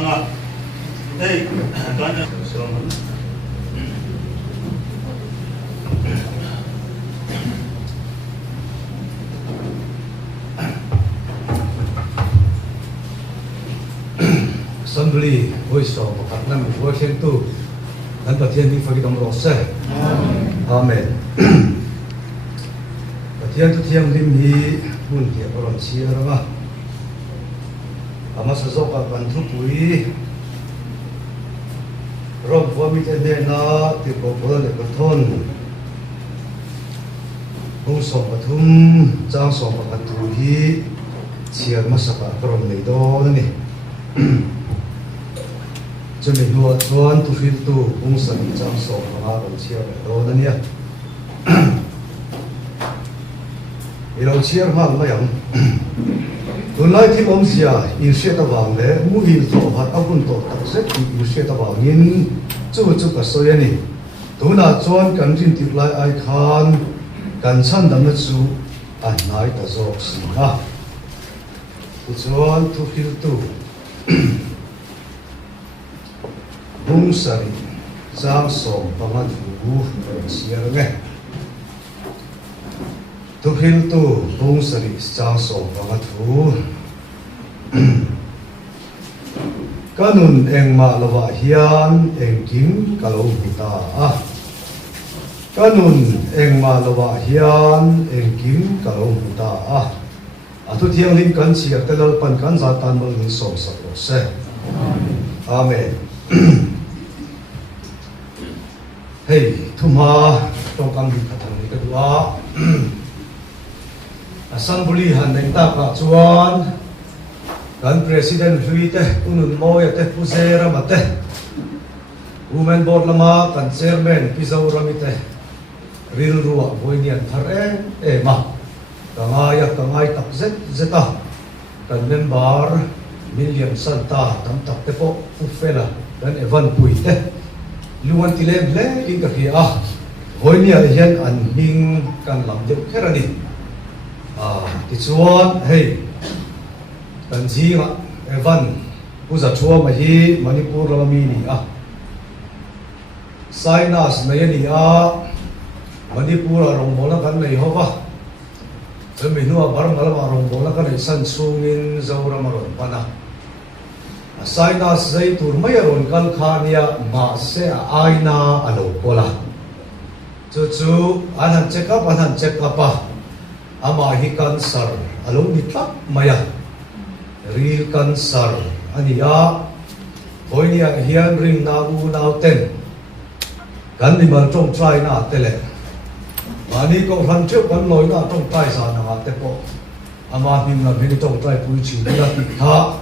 Anga, hey, kanya soman. Assembly voice of Patnam working to and Patien for the Rose. Amen. Patien to Tiam Limhi, Muntia or Sierra. Amasazoka Pantupui Rob Vomitena, the Popol, the Paton Uso Patum, Janso Patuhi, Sier Masaka from the Doni. Cho mình đua chuan tu phim tu cũng sẵn trang sổ và ngã đồng chiêu để đô đó nhé. Ý đồng chiêu hoang mà yếm. Tuần nay thì ông già yêu xe ta vàng lẽ mua hình thọ hạt áo quần tổ đặc sắc thì yêu xe ta vàng nhìn chú cả soi này. Tuần nào chuan cần tin tiếp lại ai khan cần săn đâm nó chú anh nói ta dọc xí ha. Chuan tu phim tu bung sari giang song pangan fu siar nge tu phil tu bung sari giang song pangan fu kanun eng ma lawa hian eng kim kalo huta a kanun eng ma lawa hian eng kim kalo huta a atu thiang lim kan chiar telal pan kan za tan mal ni som sak ro se amen. Hey, thuma trong căn bị thằng này cái đó, assembly hành đánh ta cả chuan, kan president hui te, unun moi te, pusera mate, women board lama kan chairman pisau ramite, ril ruwa boinian thare ma, kangai tak zeta, kan member Million Santa tam tak te po ufela dan evan pui te. Luan tilem le in ka kia hoinia hian an hing kan lam deuh kherani ti chuan hei kan jinga evan uza chua ma hi Manipur lama mi ni Sainas na yani Manipur rong bola kan nei hova chumi nuwa barang alama rong bola kan nei san sungin zawra maron pana Sainas zai tur mai ron kal khania ma se aina alo kola chu anan check up ama hi cancer alo ni tlak maya real cancer ania hoinia hian ring na u nau ten kan ni mal trong try na tele mani ko ran chu kan loi na trong try sa na te po ama him na ni trong try pui chi la ti kha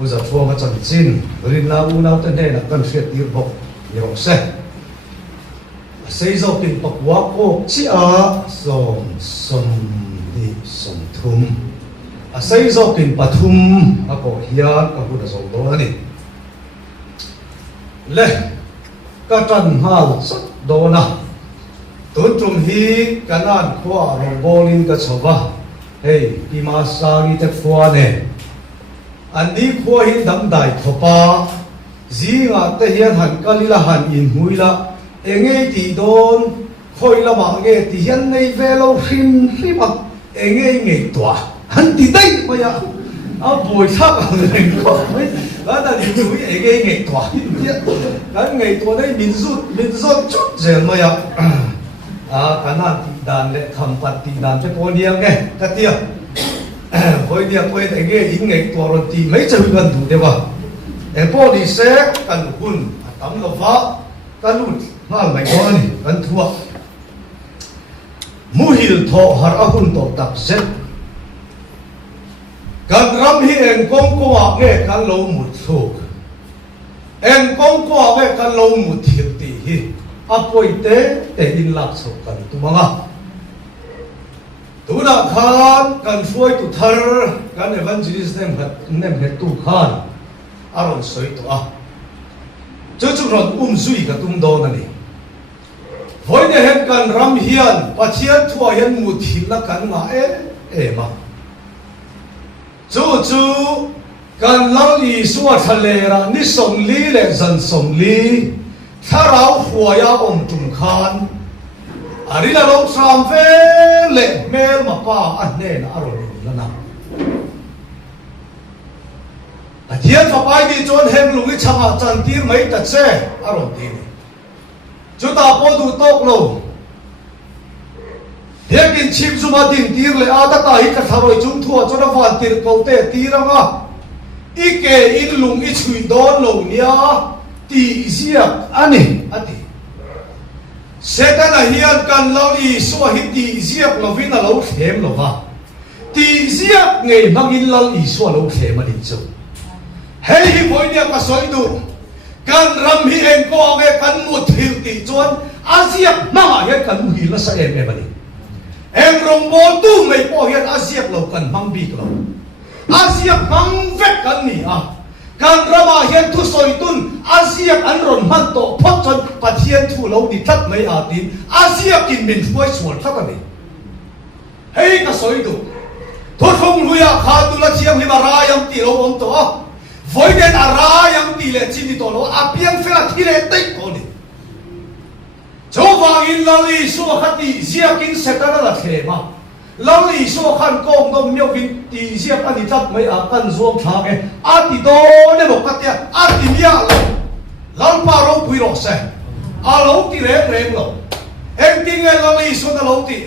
bây giờ chua mà chẳng chín rin na u nau tên này là cần phải tiêu bọc nhiều xe xây dựng kinh bọc quá cô chỉ sòng sòng đi sòng thum xây dựng kinh bát thum có hiền có bút sòng đó này lệ các trần hal rất đó na tuần trung hi cái nan khoa rong bolin cái chova hey pima sari te khoa này anh đi khoa hin đam đại thopa zinga te hian han kalila han in huila engei ti don khoi lama nge ti hian nei velo hrim hrim engei ngei twa han ti dai maya boi thak leng ko mai da ni chui engei ngei twa kan ngei twa dai min zot chút zel maya kana ti dan le kham pat ti dan te poniam nge katia hồi đi quay thấy cái hình nghệ tua rồi thì mấy trăm gần đủ đấy vào em bỏ đi xe cần hun tắm lẩu phá cần lụt mà mày có này cần thua mu hil thọ har ahun tổ tập set cần ram hi em công qua nghe cần lâu một số em công qua nghe cần lâu một thiệt tỷ hi apoi te in lạc số cần tu manga tu na khan kan foi tu thar kan evangelist nem het tu khan aron soi to chu ron zui ka tum do na ni voi ne het kan ram hian pathian thua hian mu thil la kan ma ma chu กันเล่าอีสวดทะเลระนิสมลีและจันสมลีถ้าเราหัวยาอมตุนคานอาริลาลงสามเฟลเมลมาป้าอันเน่นอารมณ์แล้วนะแต่เทียนต่อไปดีจนเฮงลุงอิชมาจันทีไม่ตัดเสอารมณ์ดีจุดตาพอดูตกลงเฮียกินชิมซุมาดินตีเลยอาตาตาฮิกะทารอยจุ่มทั่วจนฟันตีร์เกาเตตีรังอ่ะอีเกอินลุงอิชุยโดนลงเนี่ยตีเสียอันนี้อันนี้เสด็จเฮียกันเราอีสวะฮิตีเสียเราวินาเราเข็มเราว่าตีเสียไงนักอินเราอีสวะเราเข็มมาดิจูเฮ้ยพอยเนี่ยก็สวยดูกันรำฮีเองก็เอาไงกันมุดหิวตีจวนอาเซียน่าเห็นกันมุดหิวละเสียเอ็มมาดิเอ็งรงบอลตู้ไม่พอเห็นอาเซียเรากันมังบีกเราอาเซียมังเวกกันนี่อ่ะการระบาดเห็นทุสอยตุนอาเซียอันรอนมันโตพอจนปะเทียนทุเราดิทัดไม่อาตินอาเซียกินเป็นถ้วยส่วนทักกันนี่เฮ้ยก็สอยดูทุกคนรู้อยากขาดูละเชียงที่มารายังตีเราอมตัวไฟเด่นอารายังตีเลยจินตัวเราอาเปียงเฟลที่เลยติดคนนี่โจวาอินลาลีสัวขัดตีเสียกินเสร็จแล้วละเทมาลาลีสัวขันกงดมเมียวกินตีเสียกันนี่ทัดไม่อากันรวมทางเองอาติโดเนี่ยบอกกันเนี่ยอาติเมียเราลาปาเราปุยรอเสอาเราตีเร่งเร่งเราเอ็งตีไงลาลีสัวเราตี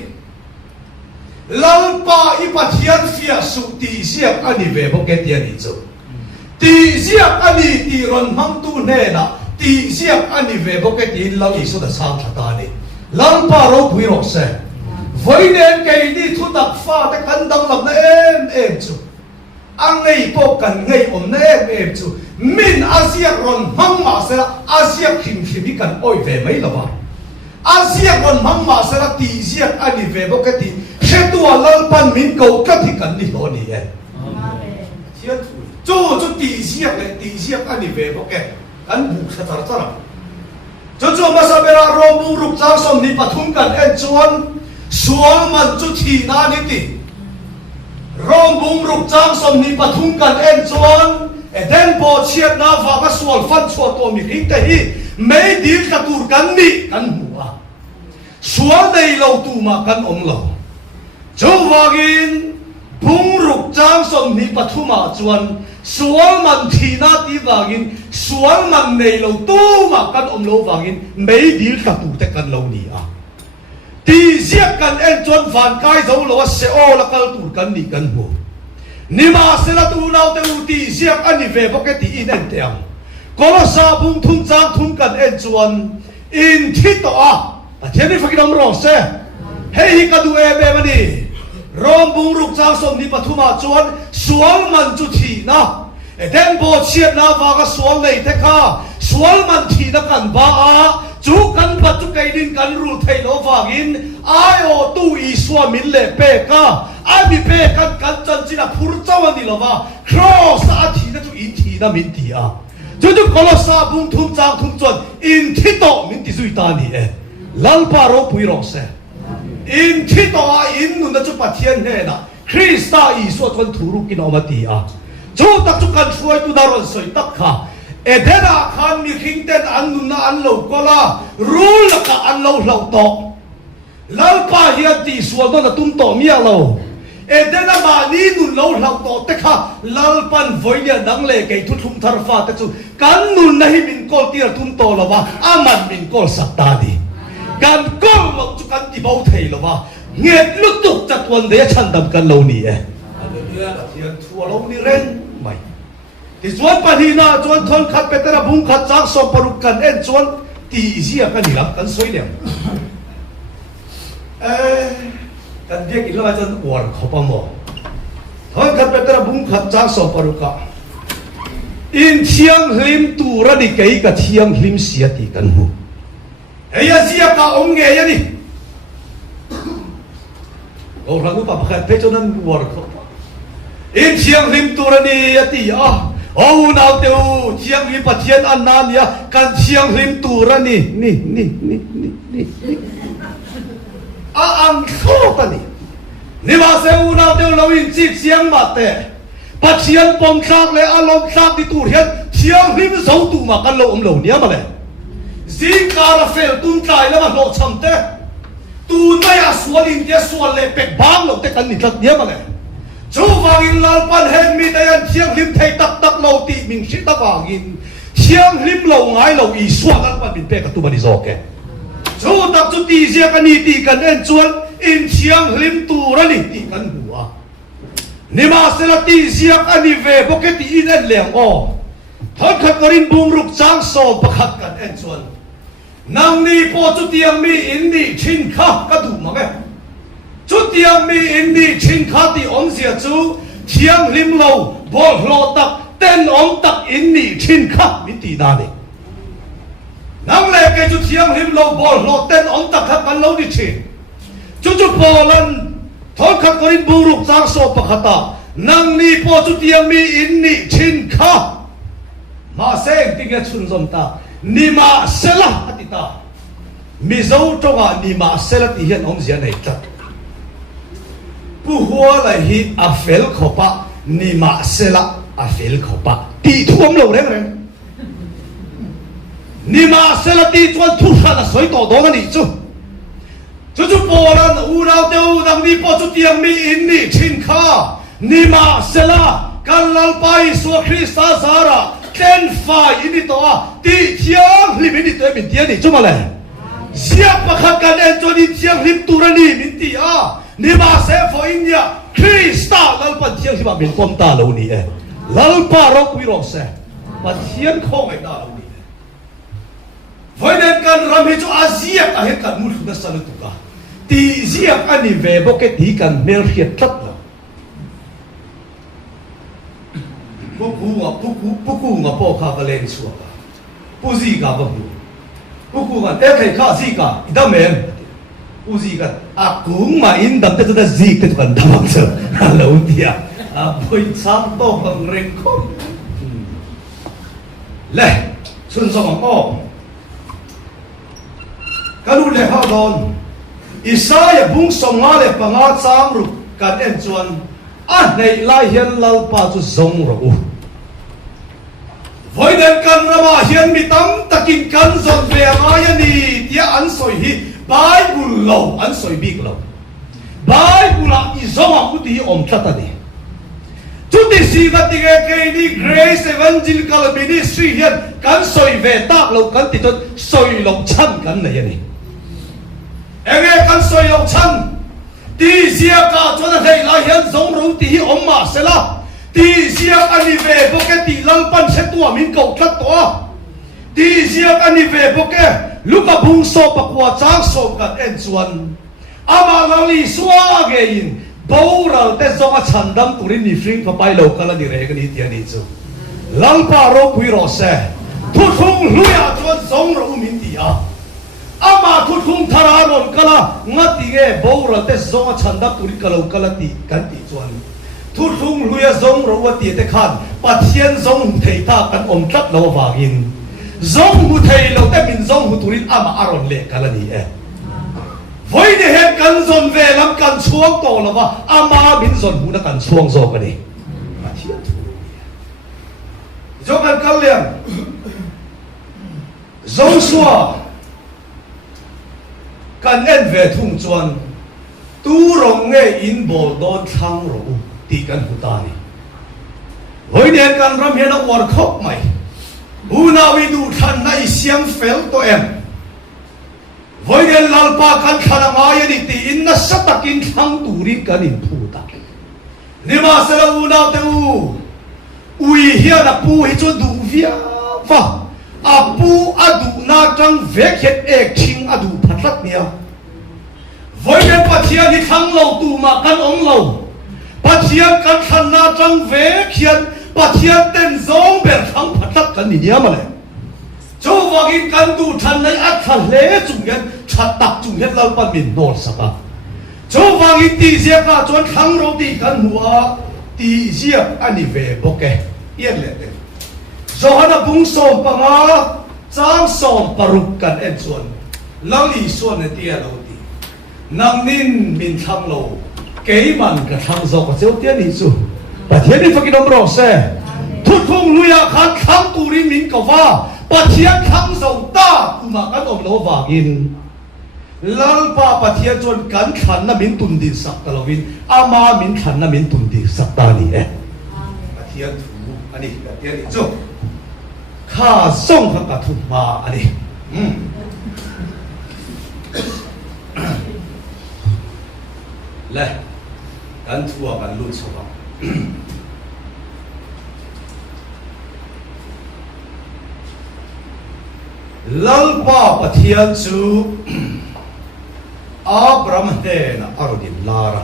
ลาปาอีปัทยันเฟียสุตีเสียกันนี่เวบอกกันเนี่ยนี่จูตีเสียอันนี้ตีรอนมังตูเน่นะตีเสียอันนี้เวบอกกันตีเราอีสุดสามชะตานี่ลังปาเราปุยรอเสไว้เดินเกยนี่ทุดักฟ้าแต่กันดังลำนั่นเอ็มจูอังไงปกกันไงอมนั่นเอ็มจูมินอาเซียรอนมังมาเสละอาเซียขิมกันโอยเวไม่ละวะอาเซียรอนมังมาเสละตีเสียอันนี้เวบอกกันตีเชื่อตัวลังปันมินเก่ากันที่กันนี่โหนี่เองเชื่อจู่ตีเสียเลยตีเสียอันนี้เวบอกกันบุกสตาร์ทละจู่มาสับเวลารอบุรุษจ้างสมนิปทุมกันเอ็นจวนสวงมันจุดที่นานิติรอบุรุษจ้างสมนิปทุมกันเอ็นจวนเดินโบเชียนาฟ้าก็สวลฟันสวลตัวมีหิ้งแต่ฮีไม่ดีกระตูร์กันนี่กันหัวสวลได้เราตูมากันอมเราจู่วากินบุรุษจ้างสมนิปทุมาจวนสวลมันที่นาที่วากินสวลมันในเราตูมากันอมเราวากินไม่ดีกระตูร์แต่กันเรานี่อ่ะตีเสียกันเอ็นจนฝันกายเราเราเสียโอละกันตูร์กันนี่กันหัวนี่มาเสละตูเราแต่อุตีเสียอันนี้เวบอกกันตีอินเอ็นเตียงก็เราซาบุงทุ่งจ้างทุ่งกันเอ็นจวนอินที่ต่อแต่เทียนนี่ฟังน้ำร้องเสียเฮ้ยกันดูเอเบมันนี่รอมบุงรุกจ้างสมนิปทุมาจวนสวลมันจุทีนะเดินโบเชียนาฟ้าก็สวลเลยเทค่ะสวลมันทีนักกันบ้าจูกันปัจจุกัยดินกันรูเทโลฟากินไอโอตูอีสวามิเลเปกาไอมีเปกันกันจันจินาพูดเจ้าวันนี้ละว่าครอสอาทีนั่นจูอินทีนะมินทีอ่ะจู่ๆก็เราซาบุงทุ่งจางทุ่งจวนอินที่โตมินทีสุยตานี่ลัลปาโรปุยรอเซอินที่โตอินนุนจูปัทเทียนเนนะคริสตาอีสวทนทุรุกินอมาตีอ่ะจู่ตักจุกันช่วยตุนารอนสวยตักค่ะเอเดน่าขันมีคิงเต้นอันนุนอันโลก็ละรู้ละก็อันโลเราโตลัลปาเฮียตีสวนนั่นตุ้มโตมีอะไรเอเดน่ามานี่นุนเราโตแต่ค่ะลัลปันไว้เนี่ยดังเล่กทุกทารฟ้าแต่จู่กันนุนनहींมินกอลตีระตุ้มโตละวะอามันมินกอลสักตาดีกันกอลเราจุกันที่เบาเทละวะเงียบลุกตุกจัดวันเดียฉันดำกันเรานี่อันเดียร์เทียนทัวเรานี่เร่งไม่ที่จวนปะฮีนาจวนทนขัดเปตระบุงขัดจ้างสมปรุกันเอ็นจวนตีเสียกันนี่ละกันสวยเนี่ยกันเดียกินแล้วอาจจะอวดเขาปะหมอทนขัดเปตระบุงขัดจ้างสมปรุกันอินเชียงลิมตูระดิเกยกับเชียงลิมเสียตีกันหูเฮียเสียกับองเงียนี่โอ้เราดูปะพักเพชรนั้นอวดเขาอินเชียงลิมตูระนี่ตีอ่ะโอ้นาวเตวเชียงลิมปะเทียนอันนั้นเนี่ยกันเชียงลิมตูระนี่อันโคตรนี่มาเซอูนาวเตวเราอินจีเชียงมาเตะ ปัจเจียนปมซากเลยอารมณ์ซากที่ตูเทียนเชียงริมเสาตูมากันโลอมโลเนี้ยมาเลยซีการาเฟลตุนใจแล้วมันโลช่ำเตะตูนไม่อาสวนอินเดียสวนเลยเป็กบางโลเตกันนิดเนี้ยมาเลยจูฟังอินลาปันเห็นมีแต่ยันเชียงริมไทยตักโลตีมิงชิตะวางินเชียงริมโลไงโลอีสวนกันปันบินเป็กกับตูบันิโซเกจูตักจุตีเสียกันนี่ตีกันเอ็นชวนอินเชียงริมตูรันนี่ตีกันหัวนี่มาเสลตีเสียกันนี่เวบกตีอินเอ็นเลี้ยงอ้อทัดขัดกรินบุงรุกจางโซประคัดกันเอ็นชวนนางนี่พอจุดยังมีอินนี่ชินข้ากระดูมาไหมจุดยังมีอินนี่ชินข้าที่อมเสียจูเชียงริมเราบอลโลตักเต้นอมตักอินนี่ชินข้ามิตีนานี่นางเล็กจุดเชียงริมเราบอลโลเต้นอมตักขัดกันเราดิชินจุดโบลันทัดขัดกรินบุงรุกจางโซประคัดตานางนี่พอจุดยังมีอินนี่ชินข้ามาเซงติเกชุนซอมตานิมาเซลาอติตามิโซตงานิมาเซลติเฮียนอมเสียในจัดผู้หัวไหลฮีอาเฟลขบะนิมาเซลาอาเฟลขบะตีท่วมเราเร่งนิมาเซลตีจวนทุกท่านสวยต่อดองกันอีกจู่โบราณอูเราเดียวดังนี้พอจุดยังมีอินนี่ชินข้านิมาเซลากันลลไปสวคริสตาสาระเต้นไฟอินิตัวตีเชียงริมอินิตัวมินเตียนี่จุมาเลยเสียประคัดกันเอ็นจนเชียงริมตุรนีมินตีนี่มาเซฟอินเดียคริสตาลลปันเชียงที่มาบินปมตาเรานี่ลลปารกวิโรเซปันเชียงข้องไอ้ตาเรานี่ไว้เดินกันรำให้จูอาเซียกเหตุการณ์มุลนัสลุตุกาตีเซียกอันนี้เวบกตีกันเมลเฮียตัดผู้กูงาพ่อข้าก็เล่นชัวร์ผู้ซีกาบ้างผู้กูงาแต่ใครข้าซีกาอีดาเมนผู้ซีกาอากูมาอินดันแต่จะซีกแต่ทุกคนทำเถอะฮัลโหลเดียบ่อยซ้ำโตบังเร่งคมเล่ชุนสมองอ้อการดูแลข้าโดนอิสายบุ้งสงาเลปังอาจามรุกันเอ็นจวนอันในลายเฮียนลลปาจุซงรูไว้เดินกันระมาเฮียนมีตั้มตะกินกันสดเวียงายนี่ที่อันสวยฮีไบเบิลเราอันสวยบิ๊กเราไบเบิลอีสองอุติอมทัตนี่จุดที่สี่กันที่เกย์นี่ Grace Evangelical Ministry เฮียนกันสวยเวตักเรากันติดจนสวยลงชั้นกันเลยนี่เองกันสวยลงชั้นตีเสียกาจนให้ลายเห็นสงรู้ตีอมมาเสละตีเสียอันนี้เวบกตีลังปันเชตัวมินเก่าทัดตัวตีเสียอันนี้เวบกลูกบุงโซปกว่าจ้างโซกันเอ็นชวนอามาลังลีสวาเกยินบ่าวเราแต่สงฉันดำตุรินีฟริงเข้าไปโลกาลนี่เรกันนี่เดียนี่จูลังปารกวิโรเซทุกทุกลุยอาจวนสงรู้มินตีอาอามาทุกทุกทารานนกละงัดที่เกบ่าวเราแต่สงฉันดำตุริกาโลกาลตีกันตีจวนทุกทุกลุยสงรู้ว่าตีแต่ขันปัจเจียนสงเทตากันอมทัดเราวากินสงหุเทเราแต่มินสงหุตุริอามาอารอนเละกันนี่ไว้ในเหตุการณ์ส่วนเวลาการช่วงโตแล้วว่าอามาบินส่วนหูนักการช่วงโซกันนี่จงกันกันเลี้ยงจงชัวกันเอ็นเวทุ่งจวนตูรงเงอินโบโดนทางรูตีกันหุตานี่ไว้ในเหตุการณ์รำเฮียนวอร์คบไหมหูนาวิดูทันในเสียงเฟลตัวเองไว้เดินลลปากันขนามายนิตีอินนัสตักินทั้งตูริกันอินพูดนี่มาเสลอูนาเตอูอุยเฮียนักปูฮิจดูวิอาฟะอาปูอดูนาจังเวกเฮตเอกชิงอดูพัดลัดเนี่ยไว้เดินปัจเจียนทั้งเราตูมากันองเราปัจเจียนกันขนาจังเวกเขียนปัจเจียนเต้นซองเบิดทั้งพัดลัดกันนี่เนี่ยมาเลยโจวากินกันดูทันในอัฐเลจุงเงินชัดตักจุงเงินเราปันมินโนดสักโจวากินตีเสียกาจวนทั้งเราตีกันหัวตีเสียอันนี้เวบกเอียนเลยโจฮันบุงสมปังอาจางสมปรุกกันเอ็นส่วนลังลีส่วนในเตียเราตีนังนินมินทั้งเราเกยมันกับทั้งโซกับเจ้าเตียนี่จูป ประเทศนี้ฟังกินอมรอเซ่ทุกทงลุยอาคารขังตูริมินกว่าประเทศขังเสาตาอุมากันอมโลวากินลัลปาประเทศจนกันขันน้ำมินตุนดีสักตะลวินอามามินขันน้ำมินตุนดีสักตาลีประเทศถูอันนี้ประเทศนี้จุข้าส่งข้ากระทุมาอันนี้และกันทัวกันลุ้นสวรรค์ลัลปาประเทศจูอับรามเดนะอารดินลาระ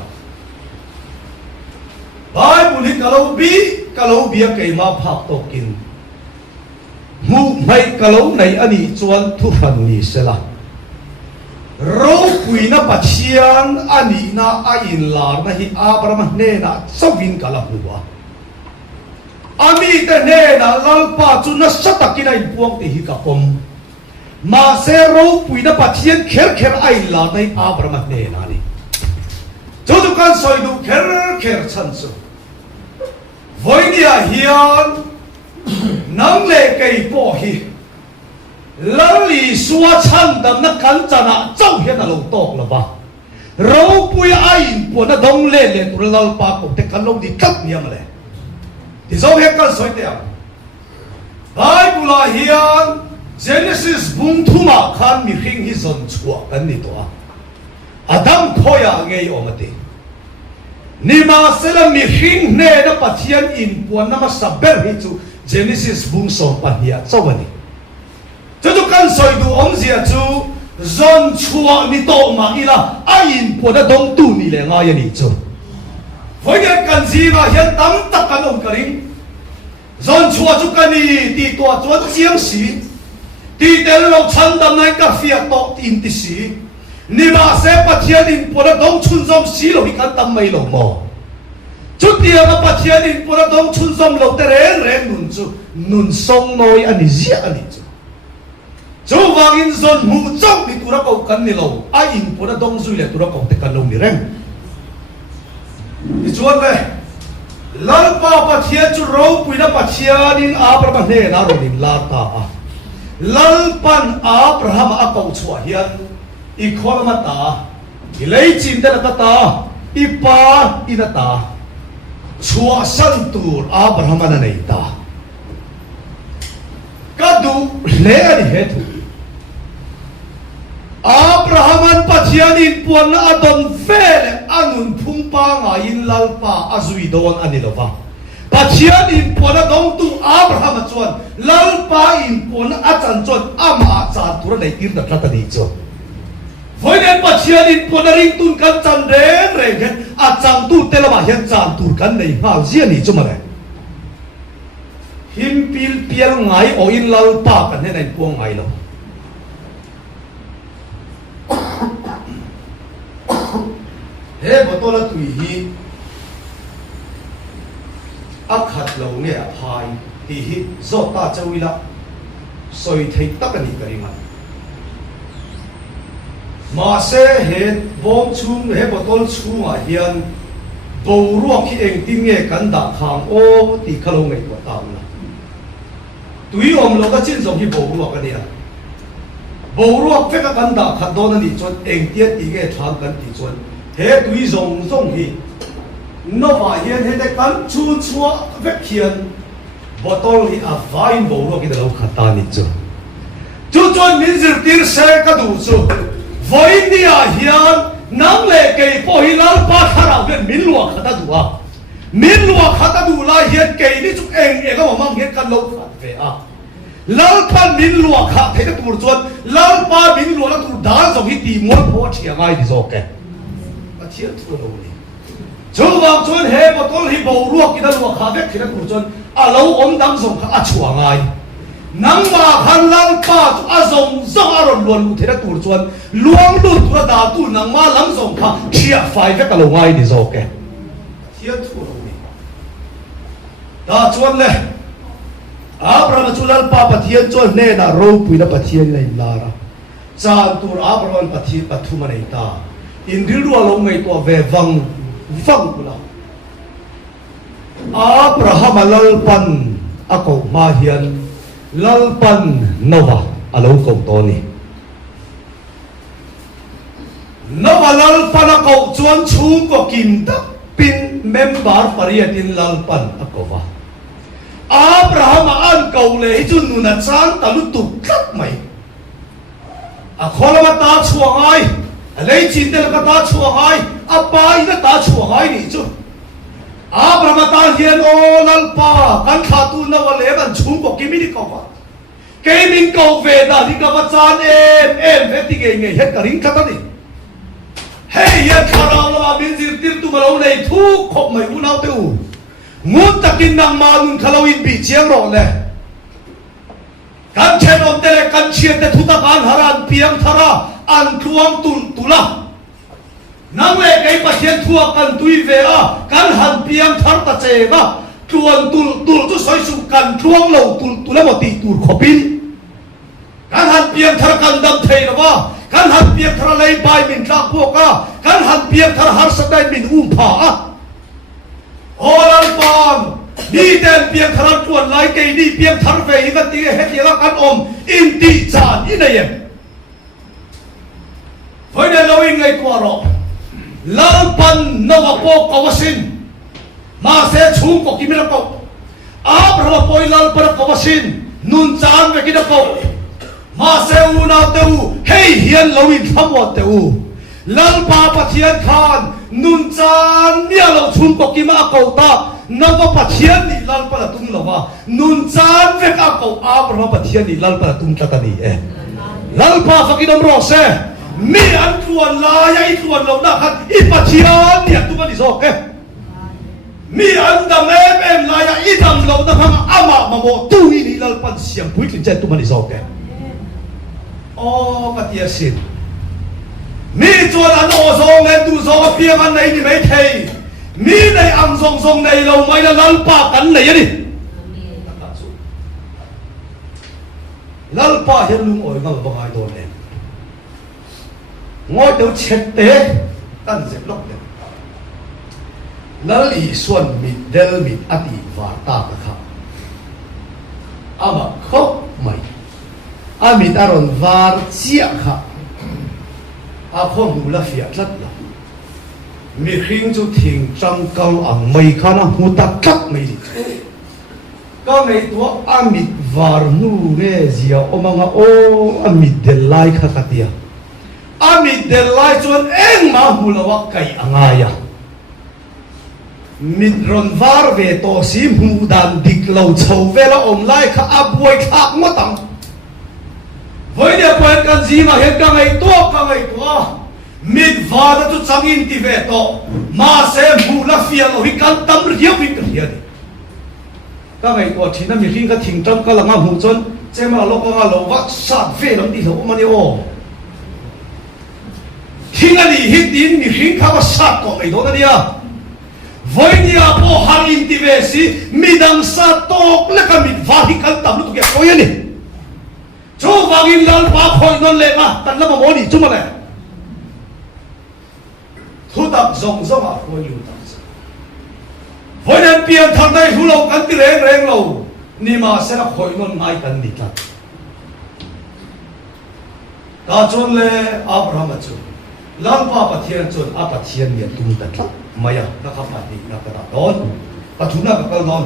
ไบเบิลกะโลบีเกยมาพักตกินมูไม่กะโลในอันนี้จวนทุฟันนี้เสละเราคุยนะปัจเจียนอันนี้นะอินลาร์นะฮิอับรามเดนะสวินกะลาหัวอามีแต่เนนะลัลปาจุนสัตกินไอพวงที่ฮิกับผมมาเซโรปุยนะปัจเจียนเคร์ไอลาร์ในอับรามเดนะนี่จุดกันสอยดูเคร์ชันสุวันนี้เฮียนนังเล่เกยปอฮีลัลลีสวชันดำนักขันจนะเจ้าเฮียนลงตอกละบ้าเราปุยไอ้ปวดนะดงเล่ตัวลัลปากแต่กันลงดีกับเนี่ยมาเลยที่เจ้าเฮียกันสวยเดียวไบเบิลเฮียนเจเนซิสบุ้งทุ่มาขันมีหิ้งฮิซอนชัวกันนี่ตัวอาดัมพ่อยางเงยออกมาดีนี่มาเสร็จมีหิ้งเนนะปัจเจียนอินปวนน้ำมาสับเบอร์ฮิจูเจเนซิสบุ้งส่งปัญญาเจ้าวันนี้จะทุกการสอยดูองเสียจูจนชัวนี่โตมาอีละไอ้อินปวนนะดงตูนี่แหละง่ายนี่จูวันนี้กันซีมาเห็นตั้งตักกันองกระดิ่งจนชัวจุกันนี่ตีตัวจวนเจียงสีตีเตลเราชันดำในกาแฟโตอินติสีนี่มาเสพปัจเจียนินปวดดงชุนซอมสีโลหิกันตั้มไม่ลงมอจุดเดียวกับปัจเจียนินปวดดงชุนซอมโลแต่เร่งนุนส่งน้อยอันนี้เสียอันนี้จูวางอินซอนมูจ้องมีตัวเรากันนี่เราไอ้อินปวดดงซุยเลยตัวเราแต่กันลงนี่เร่งนี่ชวนเลยลัลปาปัจเจียจูเราปุยนะปัจเจียนินอาประมาณนี้นะเราดินลาตาลัลปันอาประหามอาเกาชัวเฮียนอีกคนมาตาอีเลยจินเดนตาอีปาอีนตาชัวสันตูร์อับราฮัมนันเอตาก็ดูเลี้ยงเหตุอับราฮัมปัจจัยนินปวนอดอนเฟลอันุนพุ่งปางอินลัลปาอาซุยโดนอันนี้ละวะปัจจัยนินปวนอดองตูอับราฮัมจวนลัลปาอินปวนอาจารย์จวนอามาอาจารย์ตัวในอินดัตรัตนีจวนวันนี้ปัจจัยนินปวนริงตุนกันจันเร่งเห็นอาจารย์ตูเตลมาเห็นจันตูกันในหาเสียนี่จุมาเลยหิมพิลเปียงไงโออินลัลปากันให้ในพวงไงเราเฮ้บตัวละตุยฮีอักขัดเราเนี่ยพายฮีโซตาเจ้าวิละสอยไทยตักนี่กริมันมาเสเหตุวงชุมเฮบตลชุมอาเฮียนบูรวกที่เองที่เงี้ยกันดักทางโอ้ตีขลุ่งไงตัวตามนะตุยอมเราก็ชิ้นส่งที่บูรวกกันเนี่ยบูรวกเฟกกันดักขัดโดนนี่จนเองเตี้ยตีเงี้ยทางกันตีจนเฮตุยส่งฮีนว่าเฮียนเฮได้กันชูชัวเฟกเฮียนบตลที่อาไว้บูรวกที่เราขัดตานี่จนมินซิร์ตีร์เซกัดูจูวันนี้เฮียนนังเล่เกยพอฮิลัลปาทาราเวนมิลลัวขัดดูไล่เฮียนเกยนี่จุเองก็ว่ามั่งเฮียนกันลงขัดเฟียลัลปามิลลัวขัดเทนตัวจวนลัลปามิลลัวแล้วตัวด่านส่งที่ตีม้วนเพราะว่าเชียงไงที่โซเกะมาเชียงตัวเราเนี่ยจูบางจวนเฮบตอลฮิบูรัวกินลัวขัดเวกที่ตัวจวนเราอมดำส่งขัดชัวไงนังมาขันลังป้าตุอาส่งส่งอารมณ์ล้วนลุเทระตัวจวนล้วนลุตัวดาตุนังมาลังส่งข้าเชียไฟเวกลงไงดิโซเกเทียนตัวนี้ดาจวนเลยอาบราฮัมจุลัลป้าปะเทียนจวนเนน่ะรูปุยนะปะเทียนในลาระจานตัวอาบราฮัมปะเทียนปะทุมันในตาอินดิรัวลงไงตัวเววังกุลา Abraham lalpan ako mahian lalpan Noah alo ko to ni Noah lalpan ako chuan chung ko kim tak pin member pariatin lalpan ako ba Abraham an kau le chun nuna chan talu tu kat mai akhola ta chuangai alei chin tel ka ta chuangai apa ina ta chuangai ni chu Abraham ta hian o lalpa kan kha tu na wale ban chung ko kimi ni ko ba ke min ko ve da ni ka ba chan em ve ti ge nge het ka ring khat ni hey ya khara la min zir tir tu ma lo nei thu khop mai u nau te u ngun takin nang manun khalawin bi chiang ro le kan chen on tele kan chien te thuta kan haran piang thara an thuang tul tula nang le kai pathian thua kan tui ve a kan han piang thar ta che ba tuan tul tu soi su kan thuang lo tul tula mo ti tur khopin kan han piang thar kan dam thei lo ba kan han piang thar lei bai min tla po ka kan han piang thar har sa dai min pha a Orang pang ni ten piang thar tuan lai ke ni piang thar ve ina ti het ya kan om in ti chan ina yem voi ne loing ngai kwa ro lam pan no wa po kawasin ma se chung ko kimira ko Abraham poi lal par kawasin nun chan ve kida ko ma se u na te u hei hian loin tham wa te u lal pa pathian khan nun chan mia lo chung ko ki ma ko ta na ma pathian ni lal pa tum lo wa nun chan ve ka ko Abraham pathian ni lal pa tum ta ni lal pa fa ki dom ro se mi an tuan la ya I tuan lo na khat I pathian ni tu ma ni so mi an da em la ya I dam lo na kha ama ma mo tu ni lal pa siam pui kin chen tu ma ni so o patia sin mi chuan an o zong en tu zo piang an nei ni mai thei mi nei am zong zong nei lo mai la lal pa kan nei ani lal pa hian lung oi ngal bangai don ne ngoi teu chet te tan zep lok le lal I suan mi del mi ati va ta ka kha ama khop mai ami taron var chia kha a khom hula fia tlat la mi khing chu thing chang kal ang mai khana hu ta tlat mai ka ngai tua amit var nu nge zia omanga o amit del lai kha katia amit del lai chuan eng ma hula wa kai angaya mit ron var ve to si mu dan dik lo chho vela om lai kha aboi kha ngotang với địa quyền cần gì mà hiện cả ngày tua mid vada tu changin ti ve to ma se mu la fia lo hi kan tam riau hi ka hian ka ngày tua thina mi ring ka thing tam ka langa hu chon chema lo ka lo wa sat ve lam ti lo mani o thinga ni hit din mi ring ka wa sat ko mai do na dia với nia po hangin ti ve si midang sa tok la ka mid va hi kan tam lu ke ko yan ni chú vàng in lal pa khoi non le ma tan la ma mo ni chu ma le thu tập zong zong a khoi lu tập với nên pian thang dai hu lo kan ti reng reng lo ni ma se la khoi non mai kan ni tlat ta chon le Abraham chu lal pa pathian chon a pathian ni tum ta tlat maya na ka pa ni na ka ta don ta thu na ka kal non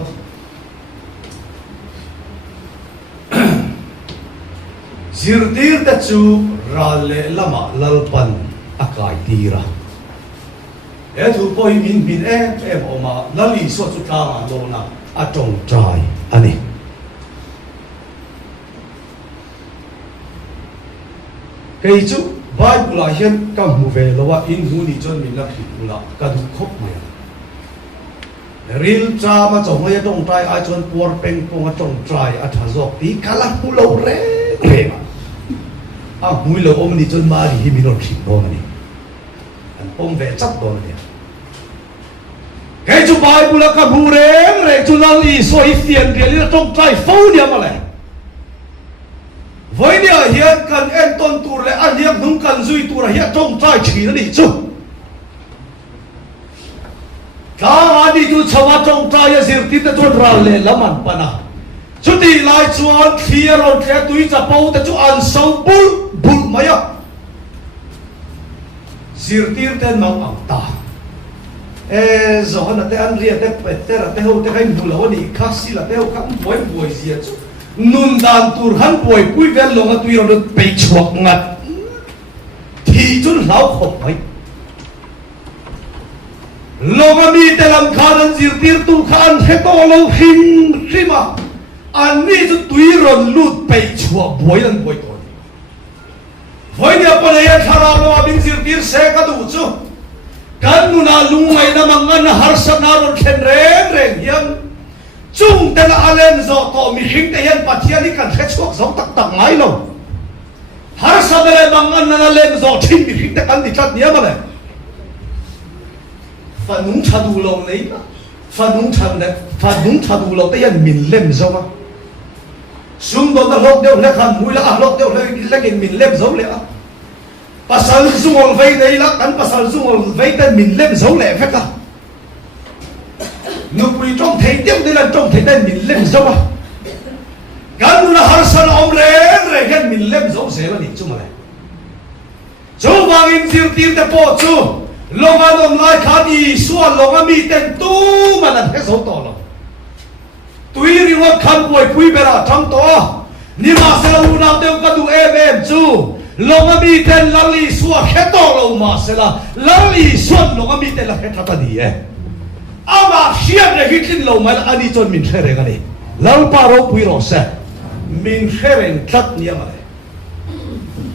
zirtir ta chu rale lama lalpan akai tira e thu poi min em oma lali so chu ta ma do na a tong trai ani kei chu bible la hian ka mu ve lo wa in hu ni chon min la khi la ka du khop mai ril cha ma chong ya tong trai a chon por peng pong a tong trai a tha zok ti kala hu lo re re a mui lo om ni chon ma ri hi mi lo thik do ni an pom ve chap do ni cái chú bài bù là cả bù rèn rèn chú lal i so i tiền cái li trong trai phâu niệm mà lẽ với nia hiện cần en ton tu le an hiệp nung cần duy tu là hiện trong trai chỉ nó đi chú cả đi tu chawa trong trai zir tin ta chọn ra le laman pana chú đi lại chuan khía rồi khía túi chả bao ta chú ăn sâu bul mày à zir tin tên mang ang ta giờ nó tên ăn riêng tên là tên hậu tên cái bul là đi khác xí là tên hậu khác bồi gì chứ nun đàn tur hắn bồi quý ven lòng túi rồi bị chuộc ngặt thì chú lão khổ mấy lòng mi tên làm khăn ăn zir tin tu khăn hết to lâu hình gì mà anh đi cho túi rồi lút bị chùa bồi lần bồi thôi với nhà bọn này thà lo bình zir tin xe cả đủ chứ kan nu na lungay na mangan na harsa na ron khen reng hiyan chung tên là alen zo to mi hing te hiyan pathian ni kan khe chuak zo tak ngai lo harsa na mangan na alen zo thin mi hing te kan di tat nia ma le fanung chadu lo nei fanung chadu lo te hiyan min lem zo ma sum do na lok deu le khan mui la lok deu le kin min lem zo le a pasal zungol vei nei la kan pasal zungol vei ten min lem zo le phek a nu pui trong thei deu de lan trong thei ten min lem zo a kan na har san om re gen min lem zo se la ni chu ma le chu wang in zir tir te po chu longa dom lai kha di suan longa mi ten tu man an he zo to lo tui ri wa khan poi pui bera thang to ni ma se lu na deu ka du em chu longa mi ten lali suwa heto lo ma se la lali suan longa mi ten la heta ta di ama hian ne hitin lo mal ani chon min khere ga ni lal pa ro pui ro se min khere tlat ni ma le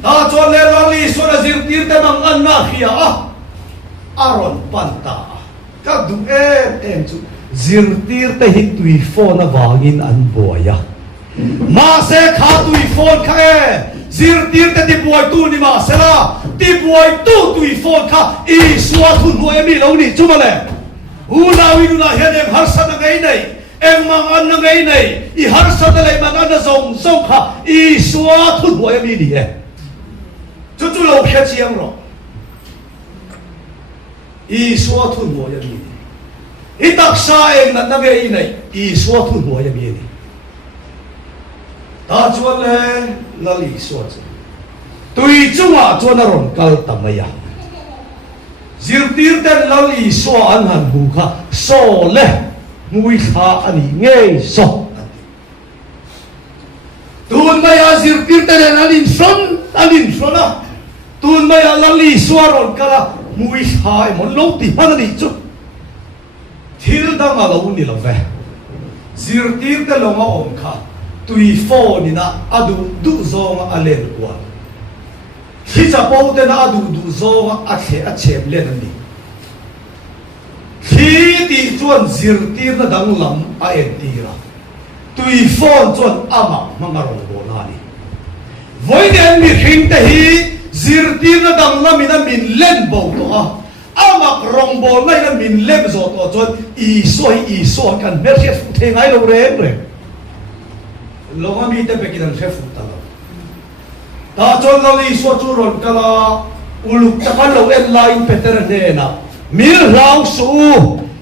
ta chon le lali suan zir tir te nang an na khia aron panta ka du em chu zir tir te hi tui fo na wangin an boya ma se kha tui phone kha zir tir te ti buai tu ni ma se la ti buai tui phone kha i suwa thun huai mi lo ni chuma le u na wi nu na hian em har sa na ngai nei em mang an na ngai nei i har sa da lai mang an na zong kha i suwa thun huai mi ni chu lo phia chiang ro i suwa thun huai mi ni i tak sa em na ngai nei i suwa thun huai mi ni ta chuan le lali suwa chu tui chunga chuan a ron kal tamaya zir tir ten lali suwa an han bu kha so le mui kha ani nge so tun maya zir tir ten anin son a tun maya lali suwa ron kala mui kha mon lo ti han ani chu thil dang a lo ni lo ve zir tir te longa om kha tui fo ni na adu du zonga alen kwa hi cha po te na adu du zonga a chem len ani hi ti chuan zir tir na dang lam a en tira tui fo chuan ama mangarong bo na ni voi den mi hing te hi zir tir na dang lam ina min len bo to a ama rong bo na ina min lem zo to chuan i so kan mer che fu the ngai lo re longa mi te pekidan chef tala ta chon lo li so chu ron kala uluk takan lo en line peter ne na mil rang su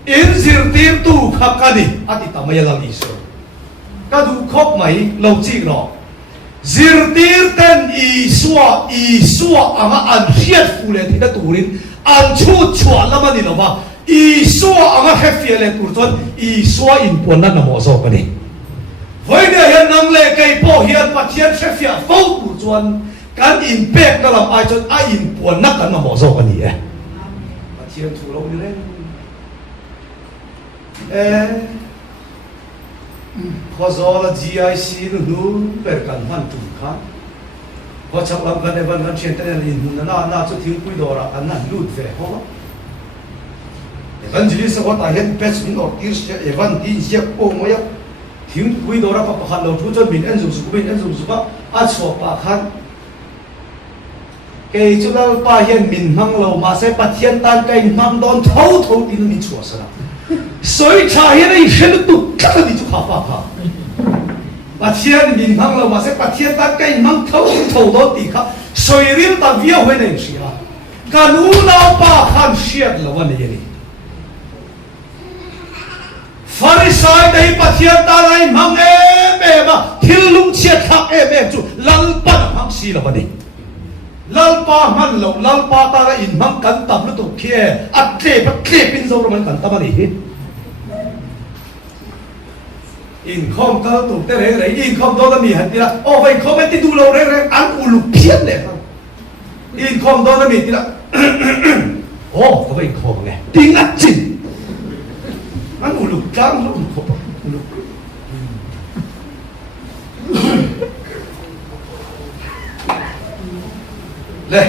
in zir tir tu khakani ati tamaya la li so ka du khop mai lo chi ro zir tir ten i suwa anga an hiat fu le thi da turin an chu chua lama ni lo ba i suwa anga hefia le tur chon i suwa in pon na mo so ka ni với người hiện năng lệ cây po hiện và chiến sẽ phải phẫu của chuan can impact đó làm ai cho ai in buồn nát cần mà bỏ dầu cái gì ấy và chiến thủ lâu như thế có gió là GIC nó về cần hoàn chủ khác có chắc làm cái này vẫn chiến tên là in na cho thiếu quý đồ là anh ăn lút về không evangelist có tài hiện patch mình ở kia sẽ evangelist sẽ ôm mấy thiếu quý đồ ra có khăn đầu chú cho mình ăn dùng số ăn số bà khăn cái chỗ đó bà hiện mình mang lầu mà sẽ bắt hiện tan cái mang đón thấu tin mình chùa sao soi cha hiện nay hiện tụ các đi chùa khá bắt hiện mình mang lầu mà sẽ bắt hiện tan cái mang thấu đón tí khá soi riêng ta vía huệ này xí à cả nụ nào bà khăn xiết là vấn đề gì Pharisai dei pathian ta lai mang ma thil lung chiat khak chu lalpa mang si la bani lalpa man lo lalpa ta la in mang kan tam lu tu khie atle pat khle pin zo man kan ta bani in khom ka tu te re in khom do la mi han ti la o vai khom ti du lo re an u lu phiat le in khom do la mi ti la o ka vai khom nge ting at chin an u lu kang lu khom lu le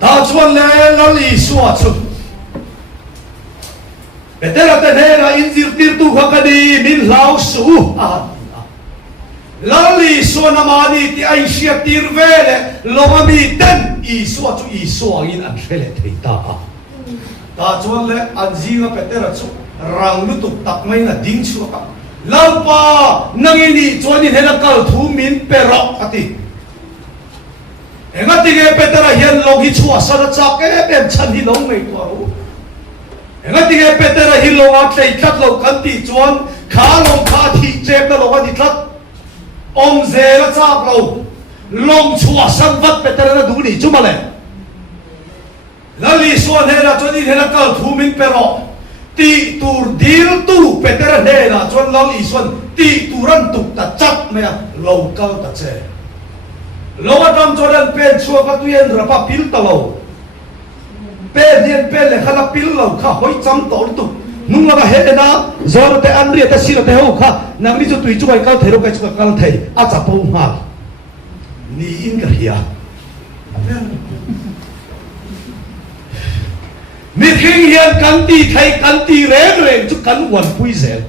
ta chuan le la li suwa chu Petera tenera inzir tirtu hakadi min lau su lali so namani ti ai sia tirvele lomami ten I so chu I so in an fele theita ta chuan le anjinga petera chu rang lu tuk tak mai na ding chu ka lalpa nangini chuan in hela kal thu min pero ati engati ge petera hian logi chu asara chak em chan hi long mai to ro engati ge petera hi longa tlei tlat lo kan ti chuan kha long kha thi chep na lo ani tlat om ze la chak lo long chua san vat petera na du ni chu male lali suan hela chuan in hela kal thu min pero ti tur dil tu petera hela chuan lali suan ti turan tuk ta chap me lo kal ta che lo atam chuan pen chua ka tuyen ra pa pil ta lo pe dian pe le khala pil lo kha hoi cham to tu nung la he na zor te an ri te sir te ho kha nang ni chu tui chu kai kal thero kai chu kal thei a cha po ma ni in ka hia ni thing hian kan ti thai kan ti reng chu kan wan pui zel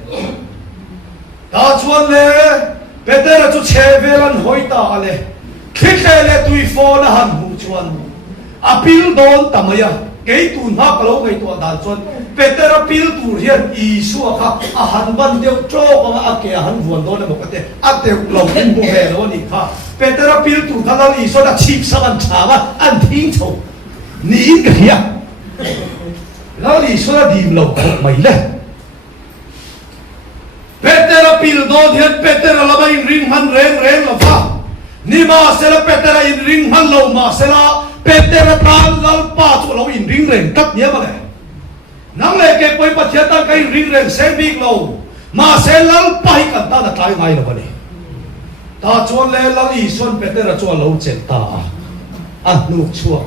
ta chuan le petera chu chevelan hoi ta ale khithle le tui fo na han hu chuan apil don tamaya kei tu na kalo ngai to dan chuan petera pil tu hian I su kha a han ban deu tro ka a ke han vuan don le bokate a te lo hin bu he lo ni kha petera pil tu thala I so da chip sa ban chawa an thing cho ni in ka hia la li so da dim lo mai le petera pil don hian petera la mai ring han reng la fa ni ma se la petera in ring han lo ma se la petera tan lal pa chu lo in ring reng tat nia ma le nang le ke poi pa thia ta kai ring reng se big lo ma se lal pa hi kan ta da tlai ngai lo ba ni ta chuan le lal I suan petera chu lo chen ta a nu chua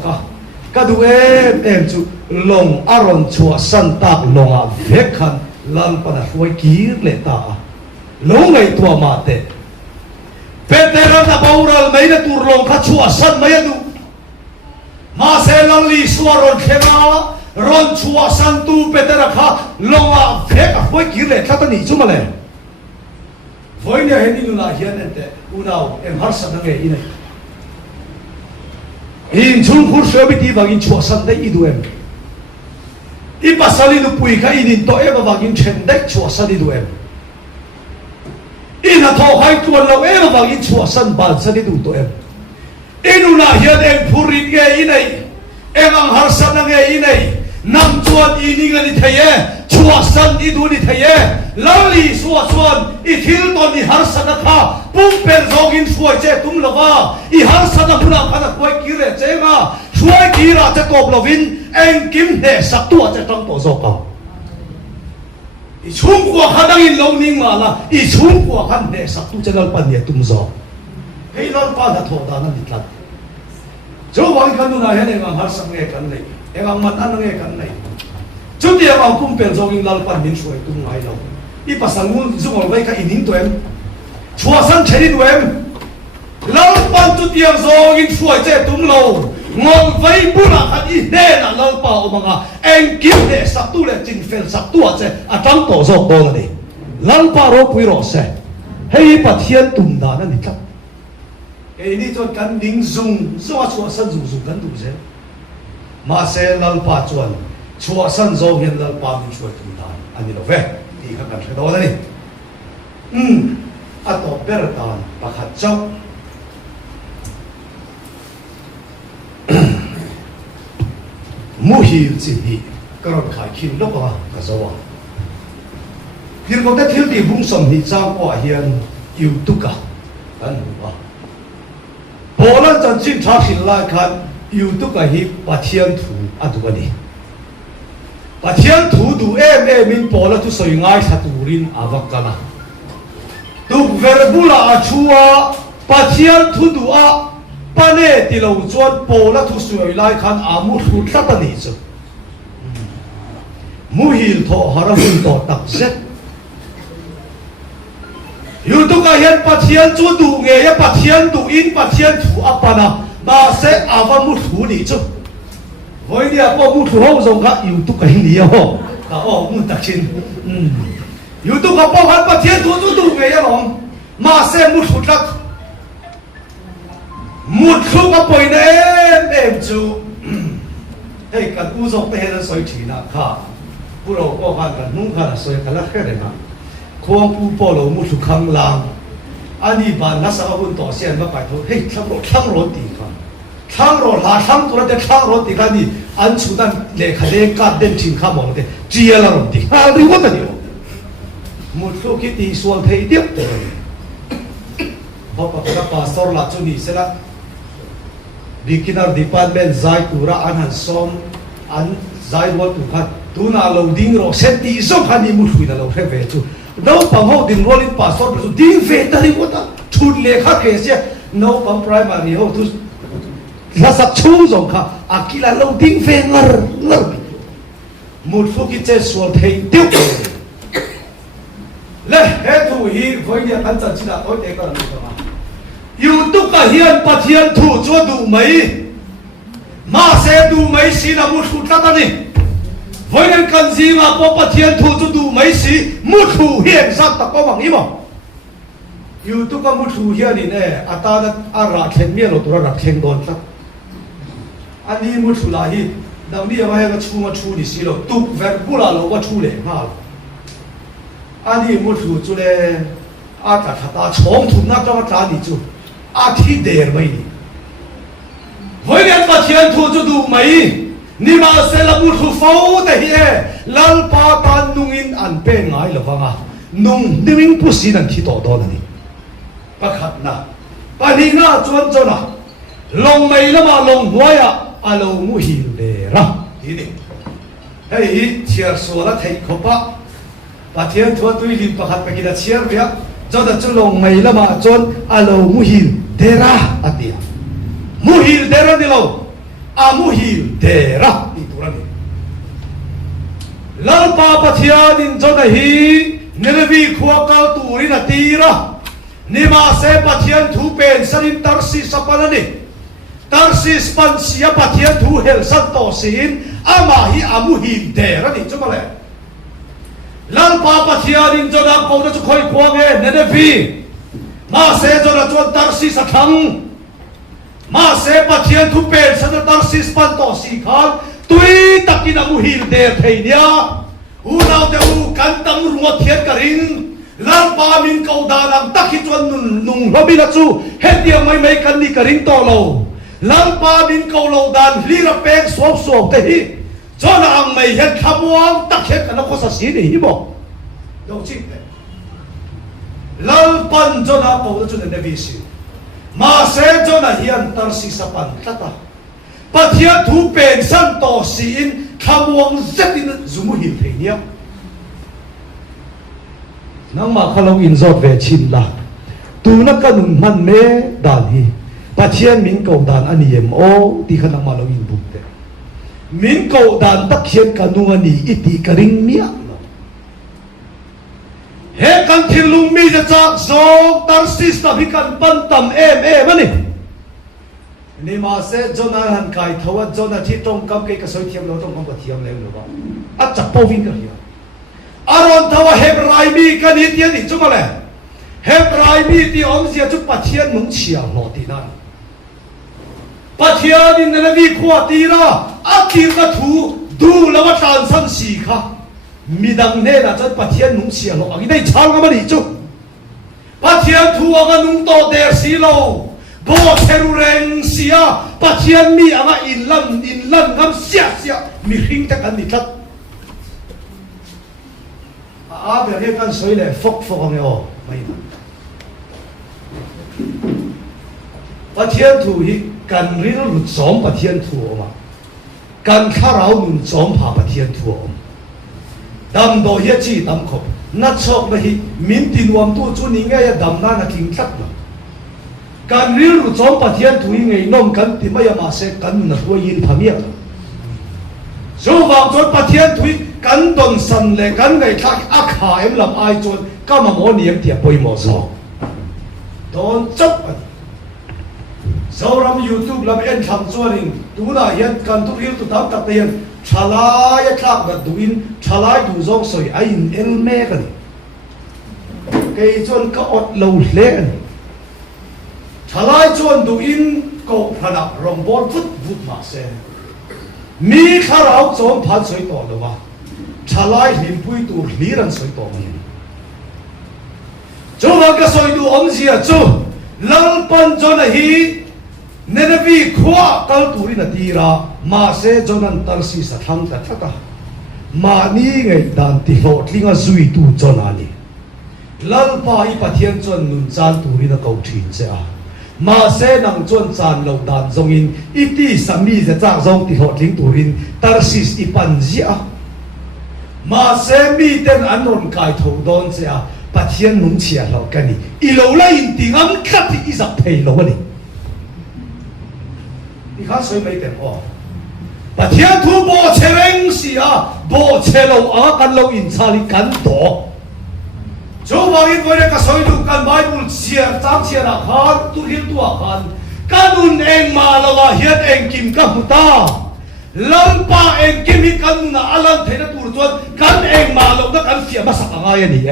ka du em chu long aron chua san ta longa vekhan lal pa na huai kir le ta lo ngai tua ma te petera na baural mai na tur long kha chua san mai du ma se lalli suaron khema ron chua san tu petera kha longa veka hoi kire thata ni chu male voi ne he ni la hian ente unau em har san nge ine in chung phur shobiti bagin chua san dai I du em I pasali du pui kha in to eba bagin chen dai chua san I du em in a tho hai tuan lo eba bagin chua san ban san I du to em inuna hian em phurin nge inei em ang har san nge inei nam chuan ini ngani theye chua san I du ni theye lali suwa chuan I thil ton I har san kha pum per zogin suai che tum lova I har san phuna khana koi kire chenga suai kira che kop lovin eng kim he saktu che tang to zo ka I chung kwa khadang in lo ning ma la I chung kwa khan he saktu che lal pan ye tum zo hei lal pa da tho da na ni tlat jo wang kan nu na he ne ngam har sang nge kan nei engam man an nge kan nei chu ti am kum pel zogin lal pan min suai tum ngai lo I pasangun zungol vai ka inin to em chua san cheri du em lal pan chu ti am zogin suai che tum lo ngol vai bula khan I ne na lal pa o manga eng kim ne saktu le chin fel saktu a che atang to zo ko ni lal pa ro pui ro se hei pathian tum da na ni tlat ini chuan kan ding zung zo chua san zung kan du se ma se lal pa chuan chua san zo hian lal pa min chuai tum da ani lo ve ti kha kan thdo da ni a to ber dan pakhat chau mu hi chi hi ก็รอนขายคินแล้วก็กระสวะที่เราได้เที่ยวที่บุ้งสมนิจ้างว่าเฮียนอยู่ตุกะกันหัวพอแล้วจันจินทักษิณไล่คันอยู่ตุกะฮิปะเทียนถูอันตัวนี้ปะเทียนถูดูมินพอแล้วทุสวยง่ายสัตุรินอาวักกันนะดูเวรบุลาชัวปะเทียนถูดูอาปะเนติเราจวนพอแล้วทุสวยไล่คันอามุทุตัดนี่จ้ะมุฮิลทอฮาราหุนต่อตักเซ็ตอยู่ตุกะเฮียนปะเทียนจูดูเงยปะเทียนดูอินปะเทียนถูอาปะนะมาเซอาวามุทุนี่จ้ะวันนี้พอมุทุเขาส่งข้าอยู่ตุกะเฮียนี่อ๋อมุตักชินอยู่ตุกะพอหันปะเทียนถูจูดูเงยหลงมาเซมุทุตักมุทุก็ปล่อยเนมจูเฮ้ยกันอุศกเตะนั้นสวยทีนะค่ะผู้เราก็หันกันนุ่งกันสวยกันละแค่ไหนนะควงผู้ปอเรามุทุขังลางอันนี้บ้านนักสาวคนต่อเสียนมาไปทุกเฮ้ยทั้งรถตีกันทั้งรถหาทั้งตัวเด็กทั้งรถตีกันนี่อันสุดนั้นเลขาเลขาเด่นชิงข้ามองเด็กเจียละรถตีอะไรวะกันอยู่มุทุคิดดีส่วนเทียเดียวตัวพอปะปะปะสอร์ละจุนี่เสร็จละbeginner department zai tura an han som an zai wat tu khat tu na loading ro set ti so khani mu thui na lo phe ve chu no pang ho din rolling passport chu ding ve ta ri wata chut le kha ke se no pang primary ho tu la sak chu zong kha akila loading ve ngar mu thu ki che swal thei tiu le he tu hi voi ya kan chan china oi te ka ni kaอยู่ตุกะเฮียนปะเทียนถูจัวดูไหมมาเสดูไหมสีน่ะมุทุตัดนี่วันนั้นกันซีมาพอปะเทียนถูจัวดูไหมสีมุทุเฮียนสักตะก็หวังอีมั้งอยู่ตุกะมุทุเฮียนนี่เนี่ยอาตานะอาราเทนเมียเราตัวรักเทนโดนสักอันนี้มุทุลาฮีดังนี้เอาไว้ก็ชูมาชูนี่สิเราตุกเวรบุลาเราก็ชูเลยมาอันนี้มุทุจุเลยอาตาทัตาชงถุนนักจะมาจานี่จูอาทิเดร์ไม่นี่วันนี้ปะเทียนถูจะดูไหมนี่มาเซลมุทุฟ้าแต่เฮียลัลปาตานนุ่งอินอันเป็นไงหรือว่าไงนุ่งนิ่งผู้สินันที่ต่อตอนนี้ประคัดนะปะนี่น่าจวนจนะลงไม่ละมาลงหัวยะอาลูมุฮิลเดระทีนี้เฮ้ยเชียร์สวรรค์ไทยขบะปะเทียนถูตุยลินประคัดไปกินเชียร์เรียจนจะลงไม่ละมาจนอาลูมุฮิลเดระอันเดียมุฮิลเดระนี่เราอามุฮิลเดระนี่ตัวนี้ลัลปาปะเทียนินจนฮีเนลวีขวากาตูรินาตีระนิมาเซปะเทียนถูเป็นสรินตัรซิสปันนี่ตัรซิสปันเสียปะเทียนถูเฮลสันโตสินอามาฮีอามุฮิลเดระนี่จุมาเลยลัลปาปะเทียนินจนเขาจะคอยควงเองเนลวีมาเสจนจวนตัรซิสทังมาเสปะเทียนทุเป็นสันตัรซิสปันโตสีขันตุยตักินามุฮิลเดร์เทียนอูเราเดอูกันตังรัวเทียนกรินลัลปามินเกาดานังตักฮิจวนนุ่งรบิลจูเฮเดียไม่กันนี่กรินโตโลลัลปามินเกาโลดานลีระเป็กสวบสวบเตหิจนอังไม่เห็นขบวนตักเห็นกันแล้วก็สัสีนี่ฮิบอกดูจริงลัลปันจนะปูจนะเนวิสิมาเสจนะเฮียนตัรซิสปันตตาปะเทียถูเป็นสันโตสีนขบวนเซตินซุมุฮิลเทียนังมาขลงอินซอดเวชินละตูนักกันมันเมดานฮีปะเทียมินเกาดานอันนี้โอที่ขนังมาลงอินบุกเตมินเกาดานตักเขียนกันนูอันนี้อิติกริงเมียเฮกันทิลุงมีจะจากโซตัรซิสตาพิกันปันตัมมันนี่มาเสจนาหันไก่ทว่าจนาที่ตรงกับเกก็สวยเทียมเราต้องกับเทียมเลยหรือเปล่าอาจจะโปวินกันเฮียอารอนทว่าเฮบรายมีกันนิดเดียวนี่จุ๊บมาเลยเฮบรายมีที่อมเสียจุ๊บปัจเจียนนุ่งเชียร์หล่อตีนั่นปัจเจียนนี่นั่นวิขวาตีระอาคีกระถูดูแล้วว่าตานสันสีค่ะมีดังเนน่ะจนปะเทียนนุ่งเสียหลอกอันนี้ได้ช่างกันมาดิจุปะเทียนทัวกันนุ่งโตเดร์สีโลโบเทรุเรงเสียปะเทียนมีอะไรอินลันงำเสียมีหิ้งตะกันนี่ครับ về cái căn soi này phốc nghe ô mày Bà thiên thủ hi cần riêng lụt xóm bà thiên thủ mà cần khá ráo lụt xóm bà thiên thủ đâm đồ hiết chi đâm khổ nát sọc mà hi min tin wam tu chu ni nghe đâm na kinh thắt mà cần riêng lụt xóm bà thiên thủ hi ngày nôm cần thì mấy mà sẽ cần là thua yên phàm miệng số vào chốt bà thiên thủ hi cần tuần sân lệ cần ngày khác ác hạ em làm ai chốt các mà mỗi niệm thì bồi mỏ gió đón chấp sau làm YouTube làm em tham gia đi, tu na hiện cần tu hiểu tu đam tập hiện, chalai khác là tu in chalai tu giống soi ai in el me cái cái chọn có ọt lâu lên, chalai chọn tu in cầu phật rong bol phút vút mà xe, mi khá rau chọn phật soi to đâu mà, chalai hiểm pui tu lý ran soi to mà, chỗ nào cái soi tu ông gì à chỗ, lăng pan cho này hi nên vì khoa tal turi na tira mà sẽ cho nên tal si sa thang ta thata mà ni ngày đàn ti hot linga zui tu cho nani lal pa i pathian chon nun chan turi na kau thin se a mà sẽ nang chon chan lo dan zong in iti sami ze chak zong ti hot ling turin tal si i pan zia mà sẽ mi ten anon kai tho don se a pathian nun chia lo kani i lo la in ti ngam khat i zap thei lo ni你看谁没点哦？把天土波切零时啊，波切路啊，跟路因差你跟多。就话因为那个水路跟买不切，张切那看，都听多看，跟nun eng嘛了哇，现eng kim跟不大。冷把eng kim一跟那阿兰睇得多转，跟eng嘛了那跟切嘛啥个呀你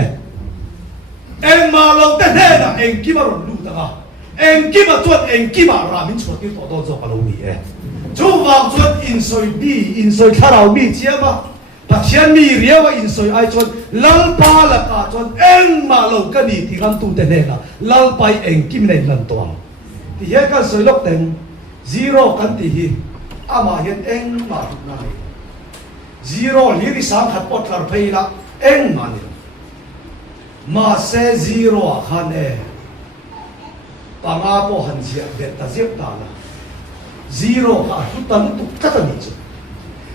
？eng嘛了得呢那eng kim嘛路的啊。em kim mà chuột em kim mà ra mình chuột cái tổ cho cái lâu nhỉ chú vào chuột in soi khá đầu mi chia mà bác sĩ mi riêng và in soi ai chuột lăng pa là cả chuột em mà lâu cái gì thì làm tu tên này là lăng pa em kim này lần toàn thì hiện cái soi lốc tên zero cái thì hi mà hiện em mà được này zero lý đi sáng hạt bọt thar phê là em mà sẽ zero khăn em pangapo hansia beta zep ta la zero ka hutan tu kata ni chu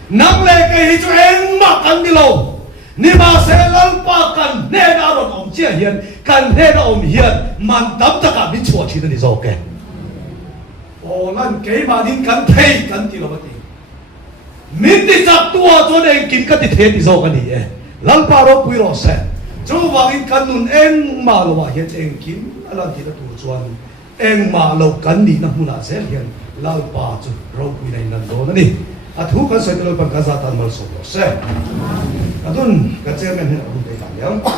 nang le ke hi chu eng ma kan ni lo ni ma se lal pa kan ne na ron om chia hian kan he na om hian man dam ta ka min chua thi ni zo ke o nan ke ma din kan thei kan ti lo ba ti min ti chak tua cho eng kim ka ti the ni zo ka ni e lal pa ro pui ro se chu wang in kan nun eng ma lo wa hian eng kim alan ti da tu chuan em mà lâu cắn đi nằm muna sẽ hiện lao pa chu rau quy này lần đó nè à thu cái sợi tơ bằng cái gia tan mal sổ sẽ à tuân cái chơi men hiện ở đây làm nhá